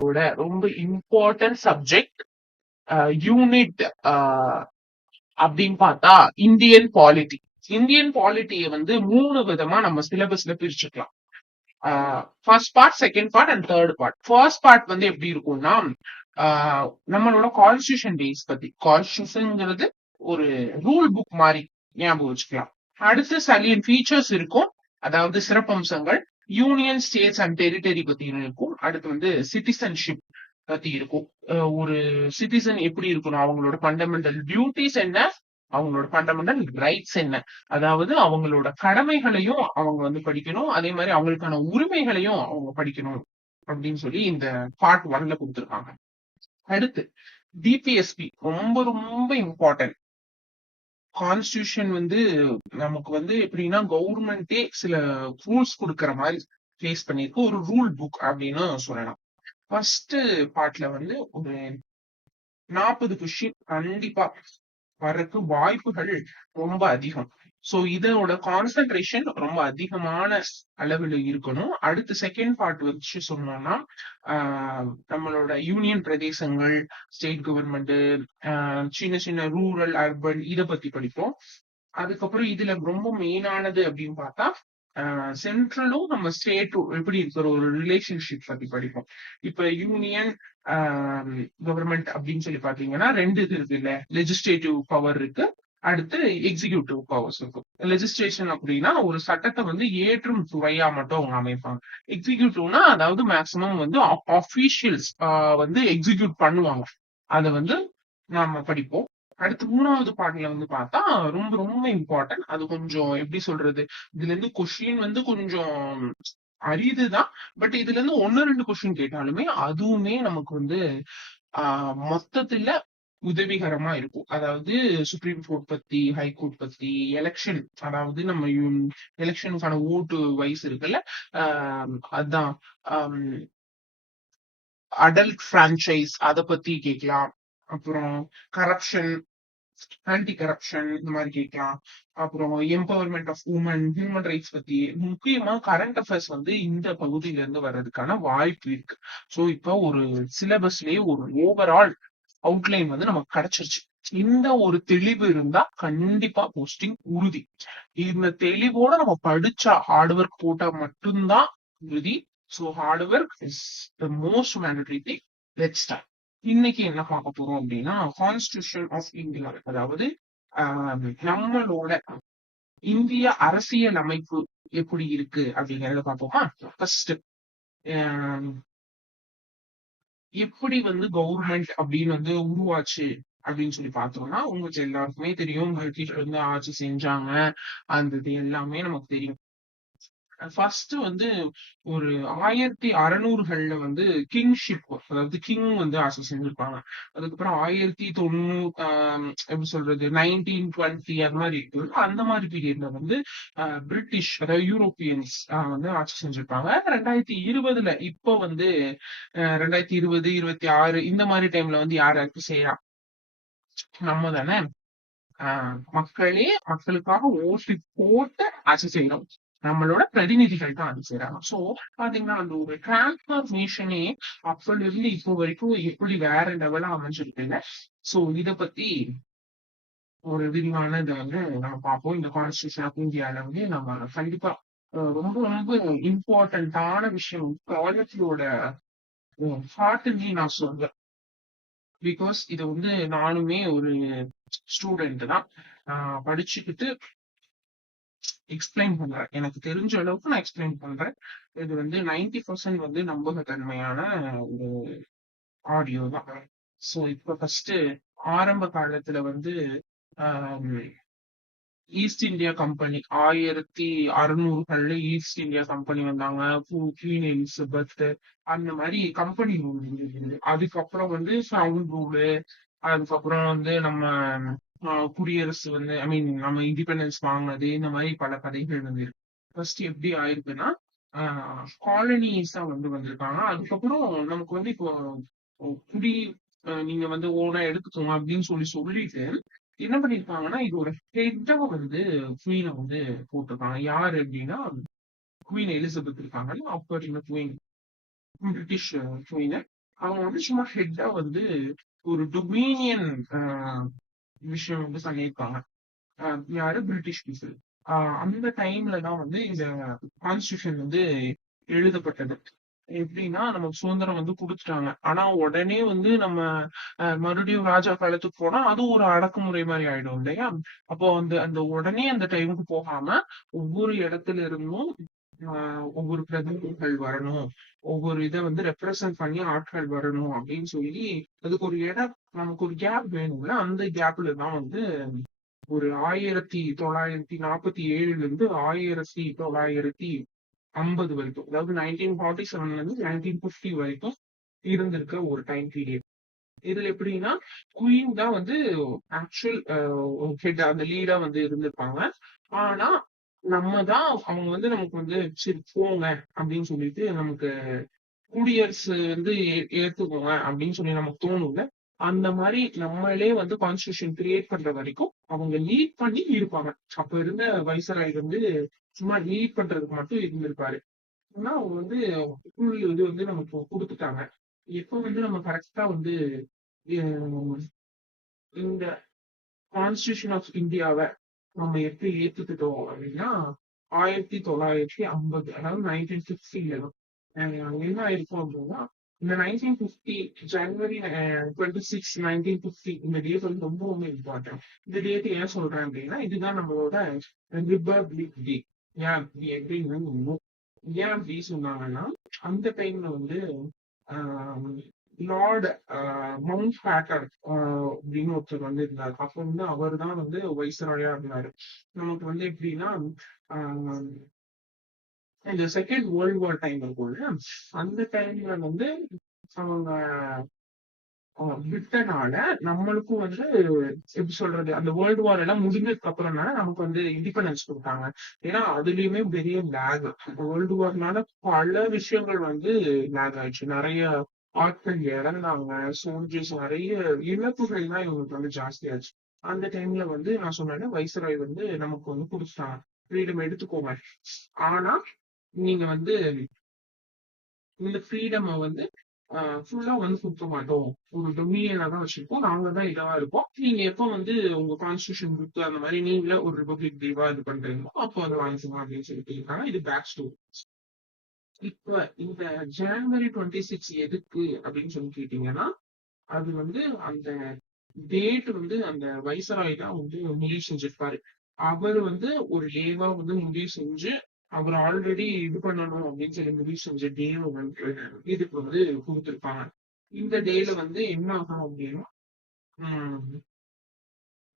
ரொம்ப important subject unit அப்படின்னு பார்த்தா இந்தியன் பாலிட்டி. இந்தியன் பாலிட்டியை வந்து 3 விதமா நம்ம சிலபஸ்ல பிரிச்சுக்கலாம். First part, second part and third part. First part வந்து எப்படி இருக்கும்னா நம்மளோட கான்ஸ்டியூஷன் பேஸ் பத்தி. கான்ஸ்டியூஷன்ங்கிறது ஒரு ரூல் புக் மாதிரி ஞாபகம் வச்சுக்கலாம். அடுத்து சலியன் ஃபீச்சர்ஸ் இருக்கும், அதாவது சிறப்பம்சங்கள். யூனியன் ஸ்டேட்ஸ் அண்ட் டெரிட்டரி பத்தி இருக்கும். அடுத்து வந்து சிட்டிசன்ஷிப் பத்தி இருக்கும். ஒரு சிட்டிசன் எப்படி இருக்கணும், அவங்களோட ஃபண்டமெண்டல் டியூட்டிஸ் என்ன, அவங்களோட ஃபண்டமெண்டல் ரைட்ஸ் என்ன, அதாவது அவங்களோட கடமைகளையும் அவங்க வந்து படிக்கணும், அதே மாதிரி அவங்களுக்கான உரிமைகளையும் அவங்க படிக்கணும் அப்படின்னு சொல்லி இந்த பார்ட் 1ல கொடுத்துருக்காங்க. அடுத்து டிபிஎஸ்பி ரொம்ப ரொம்ப இம்பார்ட்டன்ட். கான்ஸ்டியூஷன் வந்து நமக்கு வந்து எப்படின்னா கவர்மெண்டே சில ரூல்ஸ் கொடுக்கற மாதிரி ஃபேஸ் பண்ணிருக்கு, ஒரு ரூல் புக் அப்படின்னு சொல்லலாம். ஃபர்ஸ்ட் பார்ட்ல வந்து ஒரு 40 கொஸ்டின் கண்டிப்பா வர்றதுக்கு வாய்ப்புகள் ரொம்ப அதிகம். சோ இதோட கான்சென்ட்ரேஷன் ரொம்ப அதிகமான அளவில் இருக்கணும். அடுத்து செகண்ட் பார்ட் வச்சு சொன்னோம்னா நம்மளோட யூனியன் பிரதேசங்கள், ஸ்டேட் கவர்மெண்ட், சின்ன சின்ன ரூரல் அர்பன் இத பத்தி படிப்போம். அதுக்கப்புறம் இதுல ரொம்ப மெயினானது அப்படின்னு பார்த்தா சென்ட்ரலும் நம்ம ஸ்டேட்டும் எப்படி இருக்கிற ஒரு ரிலேஷன்ஷிப் பத்தி படிப்போம். இப்ப யூனியன் கவர்மெண்ட் அப்படின்னு சொல்லி பாத்தீங்கன்னா 2 இது இருக்கு இல்ல, லெஜிஸ்லேட்டிவ் பவர் இருக்கு, அடுத்து எக்ஸிகியூட்டிவ் பவர்ஸ் இருக்கும். லெஜிஸ்லேஷன் அப்படின்னா ஒரு சட்டத்தை வந்து ஏற்றும் துறையா மட்டும் அவங்க அமைப்பாங்க. எக்ஸிகியூட்டிவ்னா அதாவது மேக்சிமம் வந்து ஆபீஷியல்ஸ் வந்து எக்ஸிக்யூட் பண்ணுவாங்க. அதை வந்து நாம படிப்போம். அடுத்து 3வது பார்ட்ல வந்து பார்த்தா ரொம்ப ரொம்ப இம்பார்ட்டன்ட். அது கொஞ்சம் எப்படி சொல்றது, இதுல இருந்து கொஸ்டின் வந்து கொஞ்சம் அரிதுதான். பட் இதுல இருந்து 1-2 கொஸ்டின் கேட்டாலுமே அதுவுமே நமக்கு வந்து மொத்தத்துல உதவிகரமா இருக்கும். அதாவது சுப்ரீம் கோர்ட் பத்தி, ஹை கோர்ட் பத்தி, எலெக்ஷன், அதாவது நம்ம எலெக்ஷனுக்கான ஓட்டு வைஸ் இருக்குல்ல, அதான் அடல்ட் பிரான்ச்சைஸ் அத பத்தி கேட்கலாம். அப்புறம் கரப்ஷன், ஆன்டி கரப்ஷன் இந்த மாதிரி கேட்கலாம். அப்புறம் empowerment of women, human rights பத்தி, முக்கியமா கரண்ட் அஃபேர்ஸ் வந்து இந்த பகுதியில இருந்து வர்றதுக்கான வாய்ப்பு இருக்கு. சோ இப்போ ஒரு சிலபஸ்லயே ஒரு ஓவரால் அவுட்லைன் வந்து நமக்கு கிடைச்சிருச்சு. இந்த ஒரு தெளிவு இருந்தா கண்டிப்பா போஸ்டிங் உறுதி. இந்த தெளிவோட நம்ம படிச்சா, ஹார்ட் ஒர்க் போட்டா மட்டும்தான் உறுதி. So hard work is the most mandatory thing. Let's start. இன்னைக்கு என்ன பார்க்க போறோம் அப்படின்னா கான்ஸ்டியூஷன் ஆஃப் இந்தியா, அதாவது நம்மளோட இந்திய அரசியல் அமைப்பு எப்படி இருக்கு அப்படிங்கறத பார்ப்போமா. ஃபர்ஸ்ட் எப்படி வந்து கவர்மெண்ட் அப்படின்னு வந்து உருவாச்சு அப்படின்னு சொல்லி பார்த்தோம்னா, உங்களுக்கு எல்லாருக்குமே தெரியும் பிரிட்டிஷ் வந்து ஆட்சி செஞ்சாங்க, அந்த இது எல்லாமே நமக்கு தெரியும். ஃபர்ஸ்ட் வந்து ஒரு 1600கள்ல வந்து கிங்ஷிப், அதாவது கிங் வந்து ஆட்சி செஞ்சிருப்பாங்க. அதுக்கப்புறம் 1990 எப்படி சொல்றது 1920 அந்த மாதிரி இருக்கு, அந்த மாதிரி பீரியட்ல வந்து பிரிட்டிஷ், அதாவது யூரோப்பியன்ஸ் வந்து ஆட்சி செஞ்சிருப்பாங்க. 2020ல இப்போ வந்து 2020, 26 இந்த மாதிரி டைம்ல வந்து யார் ஆட்சி செய்யறா, நம்ம தானே. மக்களே மக்களுக்காக ஓட்டு போட்டு ஆட்சி செய்யறோம், நம்மளோட பிரதிநிதிகள் தான் ஆட்சி செய்யறாங்க. சோ பாத்தீங்கன்னா அந்த ஒரு டிரான்ஸ்பர்மேஷனே அப்பல இருந்து இப்போ வரைக்கும் எப்படி வேற லெவலா அமைஞ்சிருக்குல்ல. சோ இத பத்தி ஒரு விரிவான இதை வந்து நம்ம பார்ப்போம். இந்த கான்ஸ்டியூஷன் ஆஃப் இந்தியால வந்து நம்ம கண்டிப்பா ரொம்ப ரொம்ப இம்பார்ட்டன்டான விஷயம் காலேஜோட ஹார்ட்லி நான் சொல்றேன். பிகாஸ் இது வந்து நானுமே ஒரு ஸ்டூடெண்ட் தான், படிச்சுக்கிட்டு எக்ஸ்பிளைன் பண்றேன். எனக்கு தெரிஞ்ச அளவுக்கு நான் எக்ஸ்பிளைன் பண்றேன். இது வந்து 90% வந்து நம்பகத்தன்மையான ஒரு ஆடியோ தான். ஸோ இப்ப ஃபர்ஸ்ட் ஆரம்ப காலத்துல வந்து ஈஸ்ட் இந்தியா கம்பெனி 1600கள்ல ஈஸ்ட் இந்தியா கம்பெனி வந்தாங்க. குவீன் எலிசபெத் அந்த மாதிரி கம்பெனி ரூல் இருந்தது. அதுக்கப்புறம் வந்து சவுண்ட் ரூலு, அதுக்கப்புறம் வந்து நம்ம குடியரசு வந்து ஐ மீன் நம்ம இண்டிபெண்டன்ஸ் வாங்கினது, இந்த மாதிரி பல கதைகள் வந்து இருக்கு. ஃபர்ஸ்ட் எப்படி ஆயிருக்குன்னா காலனிஸ் தான் வந்து வந்திருக்காங்க. அதுக்கப்புறம் நமக்கு வந்து இப்போ குடி நீங்க வந்து ஓனா எடுத்துக்கோங்க அப்படின்னு சொல்லிட்டு என்ன பண்ணிருக்காங்கன்னா இது ஒரு ஹெட்டா வந்து குவீனை வந்து போட்டிருக்காங்க. யாரு அப்படின்னா குவீன் எலிசபெத் இருக்காங்கல்ல, அப்ப இருந்த குவீன், பிரிட்டிஷ் குவீன். அவங்க வந்து சும்மா ஹெட்டா வந்து ஒரு டொமினியன் விஷயம் வந்து பண்ணியிருப்பாங்க. யாரு பிரிட்டிஷ் பீப்புள். அந்த டைம்ல தான் வந்து இந்த கான்ஸ்டியூஷன் வந்து எழுதப்பட்டது. எப்படின்னா நமக்கு சுதந்திரம் வந்து குடுத்துட்டாங்க. ஆனா உடனே வந்து நம்ம மறுபடியும் ராஜா காலத்துக்கு போனா அதுவும் ஒரு அடக்குமுறை மாதிரி ஆயிடும் இல்லையா? அப்போ அந்த அந்த உடனே அந்த டைமுக்கு போகாம ஒவ்வொரு இடத்துல இருந்தும் ஒவ்வொரு பிரதிநிதிகள் வரணும். ஒவ்வொரு இதை வந்து ரெப்ரசன்ட் பண்ணி ஆட்கள் வரணும் அப்படின்னு சொல்லி அதுக்கு ஒரு இடம் நமக்கு ஒரு கேப் வேணும்ல. அந்த கேப்ல தான் வந்து ஒரு 1947 இருந்து 1950 வரைக்கும், அதாவது 1947 இருந்து 1950 வரைக்கும் இருந்திருக்க ஒரு டைம் பீரியட். இதுல எப்படின்னா குயின் தான் வந்து ஆக்சுவல் ஹெட், அந்த லீடா வந்து இருந்திருப்பாங்க. ஆனா நம்ம தான் அவங்க வந்து நமக்கு வந்து சரி போங்க அப்படின்னு சொல்லிட்டு நமக்கு குடியரசு வந்து ஏத்துக்கோங்க அப்படின்னு சொல்லி நமக்கு தோணுங்க. அந்த மாதிரி நம்மளே வந்து கான்ஸ்டியூஷன் கிரியேட் பண்ற வரைக்கும் அவங்க லீட் பண்ணி இருப்பாங்க. அப்ப இருந்த வைசராய் வந்து சும்மா லீட் பண்றதுக்கு மட்டும் இருந்திருப்பாரு. ஆனா அவங்க வந்து ஃபுல் இது வந்து நமக்கு கொடுத்துட்டாங்க. எப்ப வந்து நம்ம கரெக்டா வந்து அஹ் இந்த கான்ஸ்டியூஷன் ஆஃப் இந்தியாவை நம்ம எப்படி ஏத்துக்கிட்டோம் அப்படின்னா 1950, அதாவது 1950ல தான். என்ன ஆயிருக்கும் அப்படின்னா இந்த 1950 ஜனவரி 26 1950 இந்த டேட் வந்து ரொம்பவுமே இம்பார்ட்டன்ட். இந்த டேட் ஏன் சொல்றேன் அப்படின்னா இதுதான் நம்மளோட ரிபப்ளிக் டே. ஏன் அப்படி எப்படின்னு ஏன் அப்படி சொன்னாங்கன்னா அந்த டைம்ல வந்து லார்ட் மவுண்ட் பேட்டர் அப்படின்னு ஒருத்தர் வந்து இருந்தார். அப்ப வந்து அவர் தான் வந்து வைஸ்ராயா இருந்தாரு. நமக்கு வந்து எப்படின்னா ஆஹ் இந்த செகண்ட் வேர்ல்ட் வார் டைம் இருக்கும்ல, அந்த டைம்ல வந்து அவங்க விட்டனால நம்மளுக்கும் வந்து எப்படி சொல்றது, அந்த வேர்ல்டு வார் எல்லாம் முடிஞ்சதுக்கு அப்புறம்னால நமக்கு வந்து இண்டிபெண்டன்ஸ் கொடுத்தாங்க. ஏன்னா அதுலயுமே பெரிய லேக், வேர்ல்டு வார்னால பல விஷயங்கள் வந்து லேக் ஆயிடுச்சு. நிறைய ஆட்கள் இறந்தாங்க, சோல்ஜர்ஸ் நிறைய இழப்புகள் தான் இவங்களுக்கு வந்து ஜாஸ்தி ஆச்சு. அந்த டைம்ல வந்து நான் சொன்னேன் வைஸ்ராய் வந்து நமக்கு வந்து கொடுத்தாங்க, ஃப்ரீடம் எடுத்துக்கோங்க. ஆனா நீங்க வந்து இந்த ஃப்ரீடம் வந்து ஃபுல்லா வந்து கொடுக்க மாட்டோம். ஒரு டொமினியனா தான் வச்சிருப்போம். நாங்க தான் இதா இருப்போம். நீங்க எப்ப வந்து உங்க கான்ஸ்டியூஷன் புக் அந்த மாதிரி நீங்களே ஒரு ரிபப்ளிக் டேவா இது பண்றீங்களோ அப்போ வந்து வாங்கிக்கலாம் அப்படின்னு சொல்லிட்டு இருக்காங்க. இது பேக் ஸ்டோரி. இப்ப இந்த ஜனவரி 26 எதுக்கு அப்படின்னு சொல்லி கேட்டீங்கன்னா அது வந்து அந்த டேட் வந்து அந்த வைசராய் தான் வந்து முடிவு செஞ்சிருப்பாரு. அவர் வந்து ஒரு டேவா வந்து முடிவு செஞ்சு அவர் ஆல்ரெடி இது பண்ணணும் அப்படின்னு சொல்லி முடிவு செஞ்ச டேவை வந்து இதுக்கு வந்து கொடுத்துருப்பாங்க. இந்த டேல வந்து என்ன ஆகும் அப்படின்னா உம்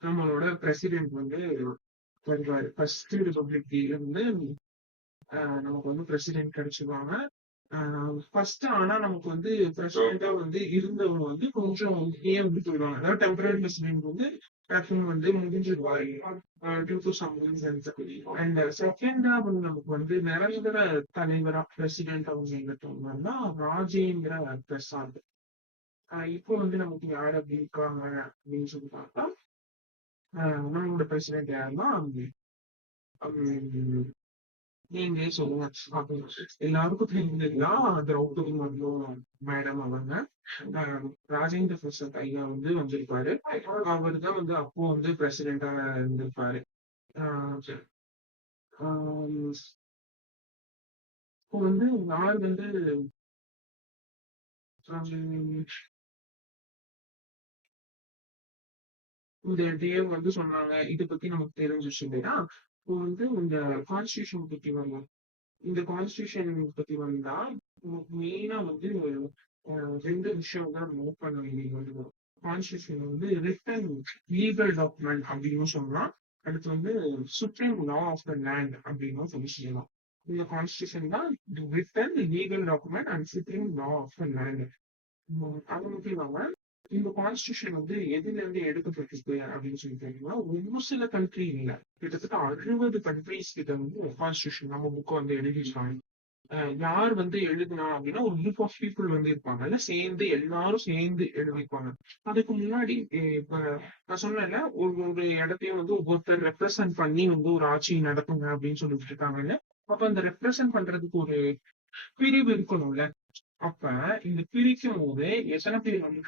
நம்மளோட பிரசிடென்ட் வந்து வருவாரு. ஃபர்ஸ்ட் ரிபப்ளிக் டேல வந்து நமக்கு வந்து பிரசிடென்ட் கிடைச்சிருவாங்க. ஃபர்ஸ்ட் ஆனா நமக்கு வந்து பிரசிடென்டா வந்து இருந்தவங்க வந்து கொஞ்சம் ஏன் வந்து போயிடுவாங்க. அதாவது டெம்பரரி பிரசிடென்ட் வந்து டக்குன்னு வந்து முடிஞ்சிருவாரு due to some reasons. And செகண்டா வந்து நமக்கு வந்து நிரந்தர தலைவரா பிரசிடென்ட் அவங்க எங்கிட்டோம்னா ராஜேந்திர பிரசாத். இப்போ வந்து நமக்கு யார் அப்படி இருக்காங்க அப்படின்னு சொல்லி பார்த்தா நம்மளோட பிரசிடென்ட் யாருன்னா நீங்களே சொல்லுங்க. எல்லாருக்கும் தெரிஞ்சதுதான் திரௌபதி முர்மு மேடம் அவங்க. ராஜேந்திர பிரசாத் ஐயா வந்து வந்திருப்பாரு. அவர் தான் வந்து அப்போ வந்து பிரசிடென்டா இருந்திருப்பாரு. ஆஹ் ஆஹ் இப்போ வந்து யார் வந்து ஆஹ் இந்த டே வந்து சொன்னாங்க இதை பத்தி நமக்கு தெரிஞ்சிச்சு இல்லையா? இப்போ வந்து இந்த கான்ஸ்டியூஷன் பத்தி வரலாம். இந்த கான்ஸ்டியூஷன் பத்தி வந்தா மெயினா வந்து ரெண்டு விஷயம் தான் நோட் பண்ண வேண்டியது வந்து வரும். கான்ஸ்டியூஷன் வந்து ரிட்டன் லீகல் டாக்குமெண்ட் அப்படின்னு சொல்லலாம். அடுத்து வந்து supreme law of the land அப்படின்னு சொல்லி சொல்லலாம். இந்த கான்ஸ்டியூஷன் தான் written legal document and supreme law of the land. அது மட்டும் இல்லாம இந்த கான்ஸ்டியூஷன் வந்து எதுல இருந்து எடுக்கப்பட்டிருக்கு அப்படின்னு சொல்லி கேட்டீங்கன்னா ஒரு சில கண்ட்ரி இல்ல, கிட்டத்தட்ட 60 கண்ட்ரிஸ் கிட்ட வந்து கான்ஸ்டியூஷன் நம்ம புக்கை வந்து எழுதிருக்காங்க. யார் வந்து எழுதுனா அப்படின்னா ஒரு குரூப் ஆஃப் பீப்புள் வந்து இருப்பாங்கல்ல, சேர்ந்து எல்லாரும் சேர்ந்து எழுதிப்பாங்க. அதுக்கு முன்னாடி இப்ப நான் சொன்னேன்ல ஒரு ஒரு இடத்தையும் வந்து ஒவ்வொருத்தர் ரெப்ரசன்ட் பண்ணி வந்து ஒரு ஆட்சி நடத்துங்க அப்படின்னு சொல்லிட்டு இருக்காங்கல்ல. அப்ப அந்த ரெப்ரசன்ட் பண்றதுக்கு ஒரு பிரிவு இருக்கணும்ல. அப்ப இந்த பிரிக்கும் போது எத்தனை பேர் வந்து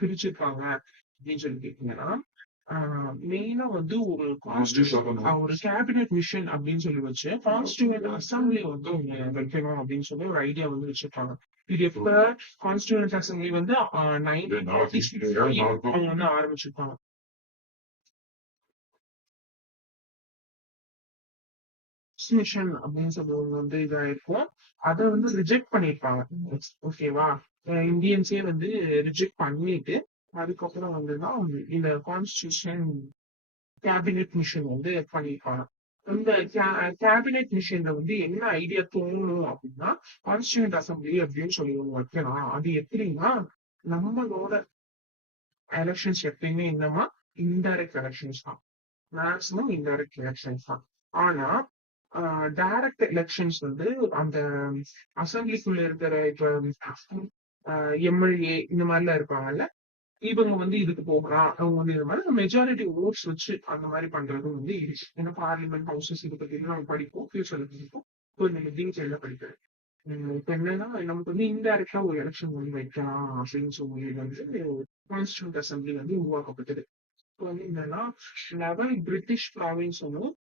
பிரிச்சிருக்காங்க அப்படின்னு சொல்லி கேட்டீங்கன்னா மெயினா வந்து ஒரு கேபினெட் மிஷன் அப்படின்னு சொல்லி வச்சு கான்ஸ்டியூண்ட் அசம்பிளி வந்து ஒண்ணு வைக்கணும் அப்படின்னு சொல்லி ஒரு ஐடியா வந்து வச்சிருக்காங்க. இது எப்ப கான்ஸ்டியூண்ட் அசம்பிளி வந்து 1946 அவங்க வந்து ஆரம்பிச்சிருக்காங்க. மிஷன் அப்படின்னு சொல்லி ஒண்ணு வந்து இதாயிருக்கும். அதை வந்து ரிஜெக்ட் பண்ணிருப்பாங்க. ஓகேவா? இந்தியன்ஸே வந்து ரிஜெக்ட் பண்ணிட்டு அதுக்கப்புறம் வந்துதான் இந்த கான்ஸ்டியூஷன் கேபினெட் மிஷன் வந்து பண்ணிருப்பாங்க. இந்த கேபினெட் மிஷன்ல வந்து என்ன ஐடியா தோணும் அப்படின்னா கான்ஸ்டியூண்ட் அசம்பிளி அப்படின்னு சொல்லி ஒண்ணு வைக்கலாம். அது எப்படின்னா நம்மளோட எலெக்ஷன்ஸ் எப்பயுமே என்னமா இன்டைரக்ட் எலெக்ஷன்ஸ் தான். மேக்சிமம் இன்டைரக்ட் எலெக்ஷன்ஸ் தான். ஆனா டைரக்ட் எலெக்ஷன்ஸ் வந்து அந்த அசம்பிளிக்குள்ள இருக்கிற இப்ப எம்எல்ஏ இந்த மாதிரிலாம் இருப்பாங்கல்ல, இவங்க வந்து இதுக்கு போகலாம். அவங்க வந்து இது மாதிரி மெஜாரிட்டி ஓட்ஸ் வச்சு அந்த மாதிரி பண்றதும் வந்து இருக்கு. ஏன்னா பார்லிமெண்ட் ஹவுசஸ் இது பத்தி நம்ம படிப்போம், ஃபியூச்சர்ல படிப்போம். இப்போ நீங்க டீச்சர்ல படிக்கிறேன். இப்ப என்னன்னா நமக்கு வந்து இன்டைரக்டா ஒரு எலெக்ஷன் வந்து வைக்கலாம் அப்படின்னு சொல்லி வந்து கான்ஸ்டியூண்ட் அசம்பிளி வந்து உருவாக்கப்பட்டது. இப்போ வந்து என்னன்னா 11 பிரிட்டிஷ் ப்ராவின்ஸ் ஒன்றும்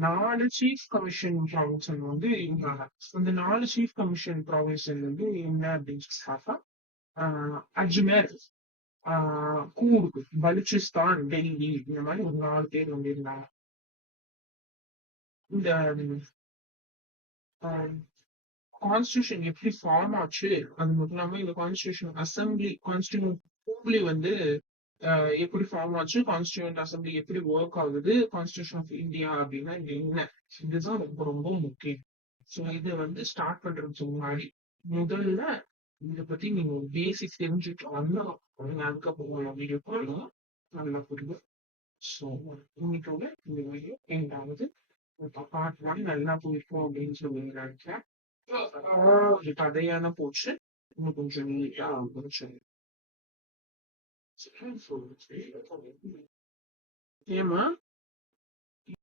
4 சீஃப் கமிஷன் ப்ராவின்ஸ் வந்து இருந்தாங்க. இந்த 4 சீஃப் கமிஷன் ப்ராவின்ஸ் வந்து என்ன அப்படின்னு சொல்லி பார்த்தா அஜ்மேர், கூர்க், பலுச்சிஸ்தான், டெல்லி இந்த மாதிரி ஒரு 4 பேர் வந்து இருந்தாங்க. இந்த கான்ஸ்டியூஷன் எப்படி ஃபார்ம் ஆச்சு அது மட்டும் இல்லாம இந்த கான்ஸ்டியூஷன் அசம்பிளி கான்ஸ்டியூண்ட் அசம்பிளி வந்து எப்படி ஃபார்ம் ஆச்சு, கான்ஸ்டியூண்ட் அசம்பிளி எப்படி ஒர்க் ஆகுது, கான்ஸ்டியூஷன் ஆஃப் இந்தியா அப்படின்னா இது என்ன, இதுதான் ரொம்ப ரொம்ப முக்கியம். ஸோ இதை வந்து ஸ்டார்ட் பண்றதுக்கு முன்னாடி முதல்ல இதை பத்தி நீங்க ஒரு பேசிக் தெரிஞ்சுட்டு வந்தோம். அதுக்கப்புறம் வீடியோ போடலாம், நல்லா புரியும். ஸோ இன்னைக்கோட இந்த வீடியோ எங்காவது பார்ட் 1 நல்லா போயிருக்கோம் அப்படின்னு சொல்லி நினைக்கிறேன். ஒரு கதையான போச்சு, இன்னும் கொஞ்சம் நீட்டா முடிச்சிருங்க. ஏமா